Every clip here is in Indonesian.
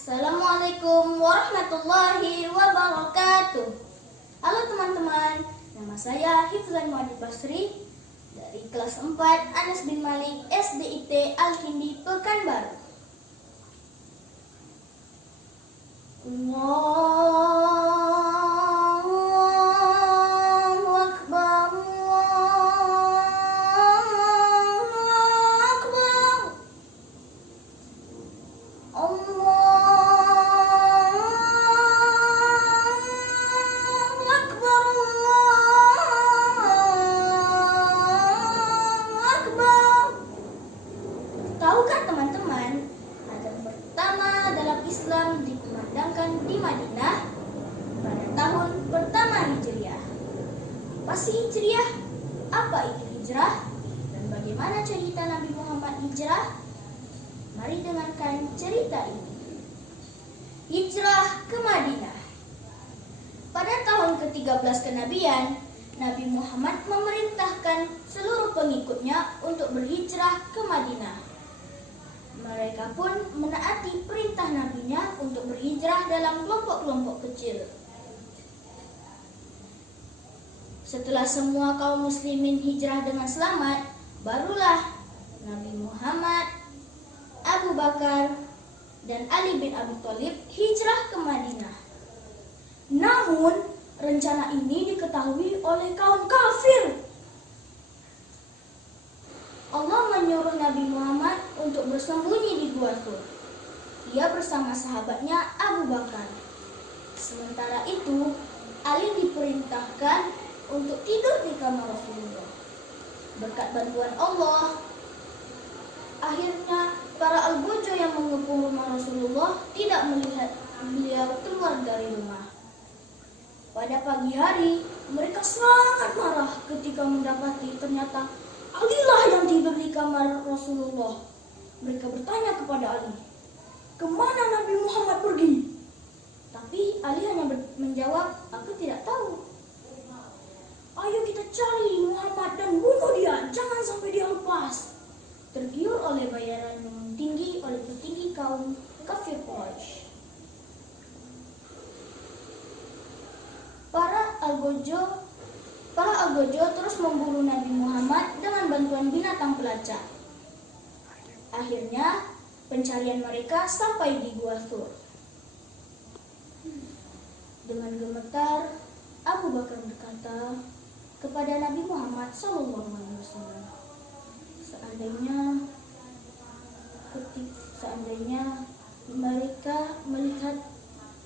Assalamualaikum warahmatullahi wabarakatuh. Halo teman-teman, nama saya Hifzan Muadib Basri dari kelas 4 Anas bin Malik SDIT Al-Hindi Pekanbaru. Allahu Akbar, Allahu Akbar, Allahu Akbar. Tahukah teman-teman, azan pertama dalam Islam dikumandangkan di Madinah pada tahun pertama Hijriah. Apa sih Hijriah? Apa itu hijrah? Dan bagaimana cerita Nabi Muhammad hijrah? Mari dengarkan cerita ini. Hijrah ke Madinah. Pada tahun ke-13 kenabian, Nabi Muhammad memerintahkan seluruh pengikutnya untuk berhijrah ke Madinah. Mereka pun menaati perintah nabinya untuk berhijrah dalam kelompok-kelompok kecil. Setelah semua kaum muslimin hijrah dengan selamat, barulah Nabi Muhammad, Abu Bakar, dan Ali bin Abi Thalib hijrah ke Madinah. Namun, rencana ini diketahui oleh kaum kafir. Allah menyuruh Nabi Muhammad untuk bersembunyi di Gua Tur. Ia bersama sahabatnya Abu Bakar. Sementara itu, Ali diperintahkan untuk tidur di kamar Rasulullah. Berkat bantuan Allah, akhirnya para algojo yang mengepung rumah Rasulullah tidak melihat beliau keluar dari rumah. Pada pagi hari, mereka sangat marah ketika mendapati ternyata Alilah yang tidur di kamar Rasulullah. Mereka bertanya kepada Ali, "Kemana Nabi Muhammad pergi?" Tapi Ali hanya menjawab, "Aku tidak tahu." "Ayo kita cari Muhammad dan bunuh dia, jangan sampai dia lepas." Tergiur oleh bayaran yang tinggi oleh petinggi kaum kafir Quraisy, Para algojo terus memburu Nabi Muhammad dengan bantuan binatang pelacak. Akhirnya pencarian mereka sampai di Gua Tur. Dengan gemetar, Abu Bakar berkata kepada Nabi Muhammad SAW, Seandainya mereka melihat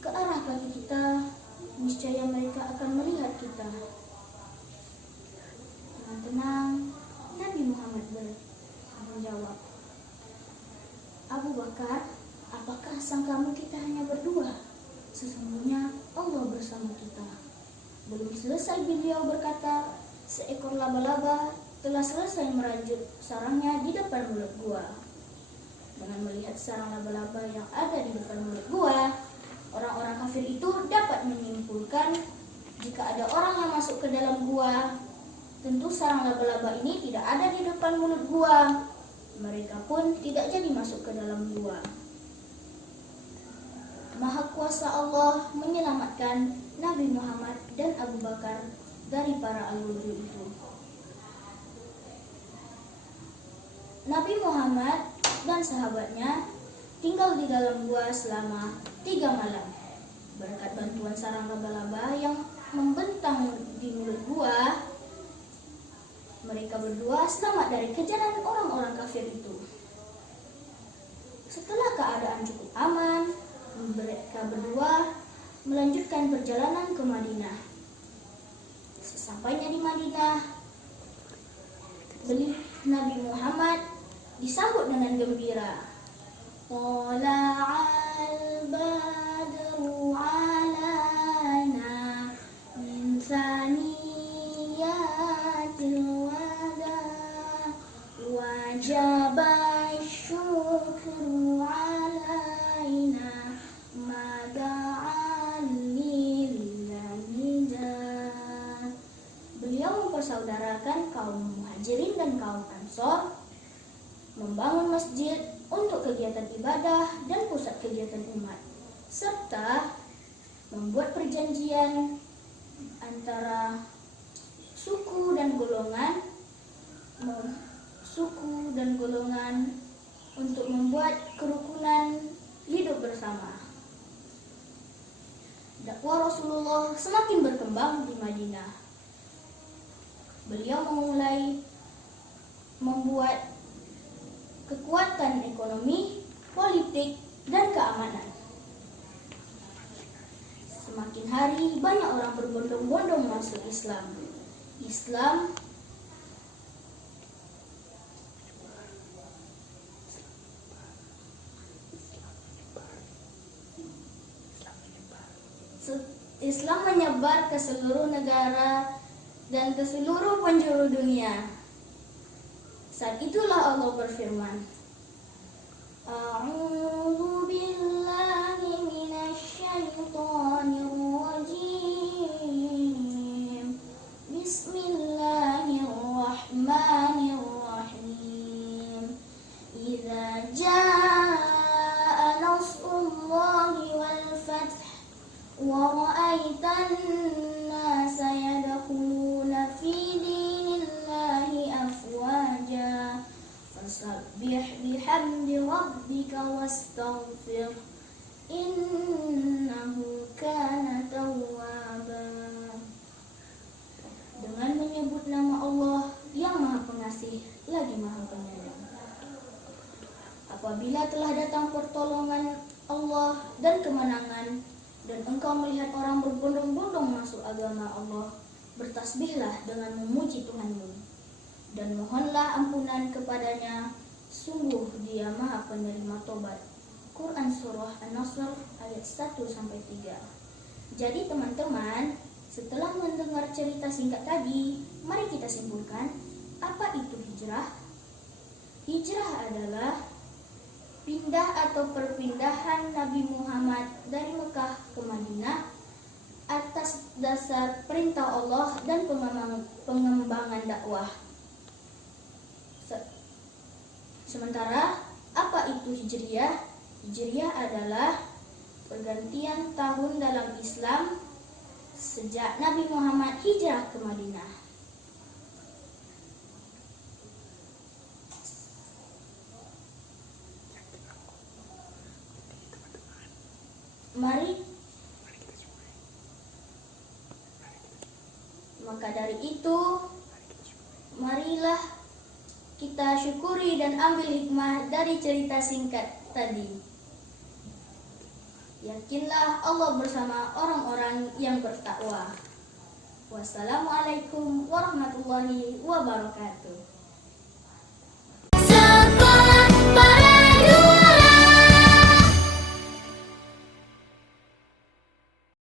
ke arah kaki kita, niscaya mereka akan melihat kita. Dengan tenang, Nabi Muhammad menjawab, "Abu Bakar, apakah sangkamu kita hanya berdua? Sesungguhnya Allah bersama kita." Belum selesai beliau berkata, seekor laba-laba telah selesai merajut sarangnya di depan mulut gua. Dengan melihat sarang laba-laba yang ada di depan mulut gua, orang-orang kafir itu dapat menyimpulkan jika ada orang yang masuk ke dalam gua, tentu sarang laba-laba ini tidak ada di depan mulut gua. Mereka pun tidak jadi masuk ke dalam gua. Maha kuasa Allah menyelamatkan Nabi Muhammad dan Abu Bakar dari para algojo itu. Nabi Muhammad dan sahabatnya tinggal di dalam gua selama 3 malam. Berkat bantuan sarang laba-laba yang membentang di mulut gua, mereka berdua selamat dari kejaran orang-orang kafir itu. Setelah keadaan cukup aman, mereka berdua melanjutkan perjalanan ke Madinah. Sesampainya di Madinah, Nabi Muhammad disambut dengan gembira. Tala'al badru alaina min thaniyatil wada wajaba syukru alaina mada'an lillahidah. Beliau mempersaudarakan kaum muhajirin dan kaum ansor, membangun masjid untuk kegiatan kegiatan ibadah dan pusat kegiatan umat, serta membuat perjanjian antara suku dan golongan untuk membuat kerukunan hidup bersama. Dakwah Rasulullah semakin berkembang di Madinah. Beliau memulai membuat kekuatan ekonomi, politik, dan keamanan. Semakin hari banyak orang berbondong-bondong masuk Islam. Islam menyebar ke seluruh negara dan ke seluruh penjuru dunia. Saat itulah Allah berfirman, A'udzu billahi minasy syaithanir rajim. Bismillahirrahmanirrahim. Idza jaa nasrullahi wal fath wa ra'aitan nasa yadkhuluna fi dinillahi afwaja fasabbih bihamdi rabbika wastaghfir innahu kana tawwaba. Dengan menyebut nama Allah yang Maha Pengasih lagi Maha Penyayang. Apabila telah datang pertolongan Allah dan kemenangan, dan engkau melihat orang berbondong-bondong masuk agama Allah, bertasbihlah dengan memuji Tuhanmu, dan mohonlah ampunan kepadanya, sungguh Dia Maha Penerima Tobat. Quran Surah An-Nasr ayat 1-3. Jadi teman-teman, setelah mendengar cerita singkat tadi, mari kita simpulkan, apa itu hijrah? Hijrah adalah pindah atau perpindahan Nabi Muhammad dari Mekah ke Madinah atas dasar perintah Allah dan pengembangan dakwah. Sementara apa itu hijriyah? Hijriyah adalah pergantian tahun dalam Islam sejak Nabi Muhammad hijrah ke Madinah. Maka dari itu, marilah kita syukuri dan ambil hikmah dari cerita singkat tadi. Yakinlah Allah bersama orang-orang yang bertakwa. Wassalamualaikum warahmatullahi wabarakatuh.